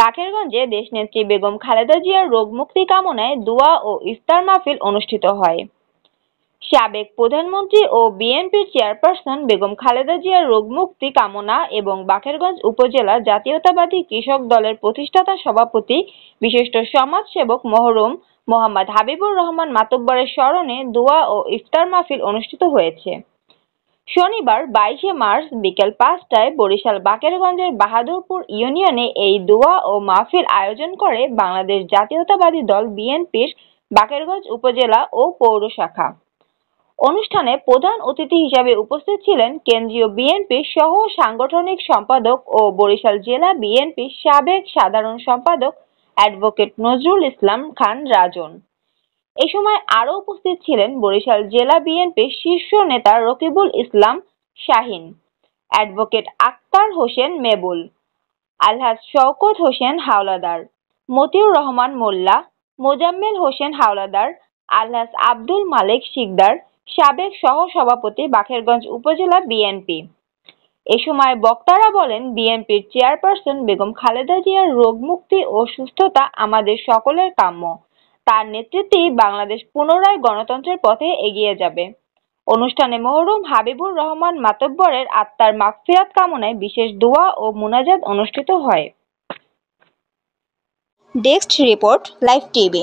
বাকেরগঞ্জে দেশনেত্রী বেগম খালেদা জিয়ার রোগ মুক্তি কামনায় দোয়া ও ইফতার মাহফিল অনুষ্ঠিত হয়। সাবেক প্রধানমন্ত্রী ও বিএনপির চেয়ারপারসন বেগম খালেদা জিয়ার রোগ মুক্তি কামনা এবং বাকেরগঞ্জ উপজেলা জাতীয়তাবাদী কৃষক দলের প্রতিষ্ঠাতা সভাপতি বিশিষ্ট সমাজসেবক মরহুম মোহাম্মদ হাবিবুর রহমান মাতব্বরের স্মরণে দোয়া ও ইফতার মাহফিল অনুষ্ঠিত হয়েছে। শনিবার 22শে মার্চ বিকেল 5টায় বরিশাল বাকেরগঞ্জের বাহাদুরপুর ইউনিয়নে এই দোয়া ও মাহফিল আয়োজন করে বাংলাদেশ জাতীয়তাবাদী দল বিএনপির বাকেরগঞ্জ উপজেলা ও পৌর শাখা। অনুষ্ঠানে প্রধান অতিথি হিসেবে উপস্থিত ছিলেন কেন্দ্রীয় বিএনপির সহ সাংগঠনিক সম্পাদক ও বরিশাল জেলা বিএনপির সাবেক সাধারণ সম্পাদক অ্যাডভোকেট নজরুল ইসলাম খান রাজন। এই সময় আরো উপস্থিত ছিলেন বরিশাল জেলা বিএনপির শীর্ষ নেতা রকিবুল ইসলাম শাহীন, অ্যাডভোকেট আক্তার হোসেন মেবুল, আলহাজ শওকত হোসেন হাওলাদার, মতিউর রহমান মোল্লা, মোজাম্মেল হোসেন হাওলাদার, আলহাজ আব্দুল মালেক শিকদার, সাবেক সহ-সভাপতি বাকেরগঞ্জ উপজেলা বিএনপি। এ সময় বক্তারা বলেন, বিএনপির চেয়ারপারসন বেগম খালেদা জিয়ার রোগ মুক্তি ও সুস্থতা আমাদের সকলের কাম্য। তার নেতৃত্বেই বাংলাদেশ পুনরায় গণতন্ত্রের পথে এগিয়ে যাবে। অনুষ্ঠানে মরহুম হাবিবুর রহমান মাতব্বরের আত্মার মাগফিরাত কামনায় বিশেষ দোয়া ও মুনাজাত অনুষ্ঠিত হয়। Desk report, live TV.